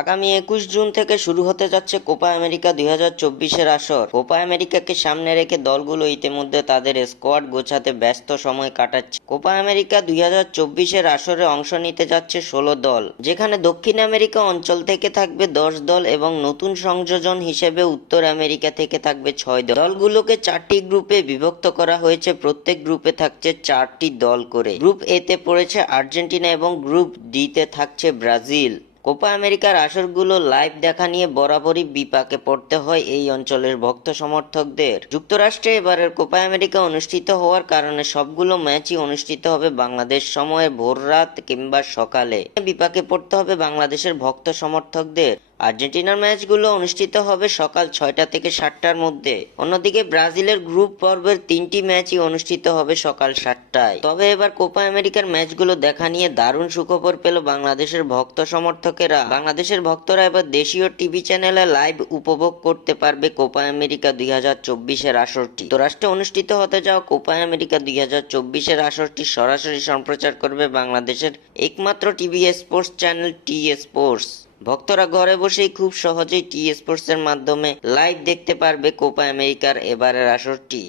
আগামী 21 জুন থেকে শুরু হতে যাচ্ছে কোপা আমেরিকা 2024-এর আসর। কোপা আমেরিকাকে সামনে রেখে দলগুলো ইতিমধ্যে তাদের স্কোয়াড গোছাতে ব্যস্ত সময় কাটাচ্ছে। কোপা আমেরিকা 2024-এর আসরে অংশ নিতে যাচ্ছে 16 দল, যেখানে দক্ষিণ আমেরিকা অঞ্চল থেকে থাকবে 10 দল এবং নতুন সংযোজন হিসেবে উত্তর আমেরিকা থেকে থাকবে 6 দল। দলগুলোকে 4টি গ্রুপে বিভক্ত করা হয়েছে, প্রত্যেক গ্রুপে থাকছে 4টি দল করে। গ্রুপ এ তে পড়েছে আর্জেন্টিনা এবং গ্রুপ ডি তে থাকছে ব্রাজিল। কোপা আমেরিকার আসরগুলো লাইভ দেখা নিয়ে বরাবরই বিপাকে পড়তে হয় এই অঞ্চলের ভক্ত সমর্থকদের। যুক্তরাষ্ট্রে এবারের কোপা আমেরিকা অনুষ্ঠিত হওয়ার কারণে সবগুলো ম্যাচই অনুষ্ঠিত হবে বাংলাদেশ সময়ে ভোররাত কিংবা সকালে। বিপাকে পড়তে হবে বাংলাদেশের ভক্ত সমর্থকদের। আর্জেন্টিনার ম্যাচগুলো অনুষ্ঠিত হবে সকাল 6টা থেকে 7টার মধ্যে। অন্যদিকে ব্রাজিলের গ্রুপ পর্বের 3টি ম্যাচই অনুষ্ঠিত হবে সকাল 7টায়। তবে এবার কোপা আমেরিকার ম্যাচগুলো দেখা নিয়ে দারুণ সুখবর পেল বাংলাদেশের ভক্ত সমর্থকেরা। বাংলাদেশের ভক্তরা এবার দেশীয় টিভি চ্যানেলে লাইভ উপভোগ করতে পারবে কোপা আমেরিকা 2024-এর আসরটি। যুক্তরাষ্ট্রে অনুষ্ঠিত হতে যাওয়া কোপা আমেরিকা 2024-এর আসরটি সরাসরি সম্প্রচার করবে বাংলাদেশের একমাত্র TV sports channel T Sports. ভক্তরা ঘরে বসেই খুব সহজেই টি স্পোর্টসের মাধ্যমে লাইভ দেখতে পারবে কোপা আমেরিকার এবারের আসরটি।